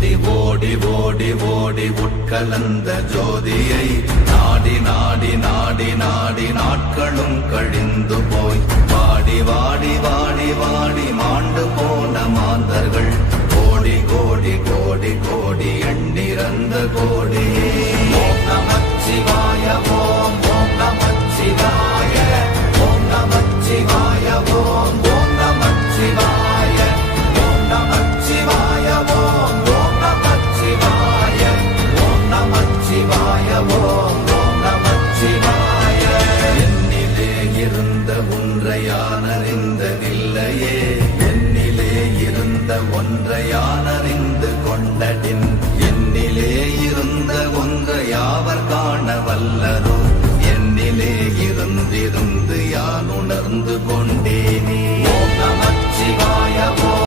ஓடி ஓடி ஓடி ஓடி உட்கலந்த ஜோதியை நாடி நாடி நாடி நாடி நாட்களும் கழிந்து போய் வாடி வாடி வாடி வாடி மாண்டு போன மாந்தர்கள் கோடி கோடி கோடி கோடி எண்ணிறந்த கோடி. ஓம் நமச்சிவாய ஓம் ஓம் நமச்சிவாய ஓம் நமச்சிவாய ஓம் ஓம் நமச்சிவாய ஓம் நமச்சிவாய ஓம் ஓம் நமச்சிவாய ஓம் நமச்சிவாய ஓம் ஓம் நமச்சிவாய. என்னிலே இருந்த ஒன்றையானறிந்ததில்லையே என்னிலே இருந்த ஒன்றையானறிந்து கொண்டடின் என்னிலே இருந்த ஒன்றை யாவர் காண வல்லரோ என்னிலே இருந்திருந்து யான் உணர்ந்து கொண்டேனே.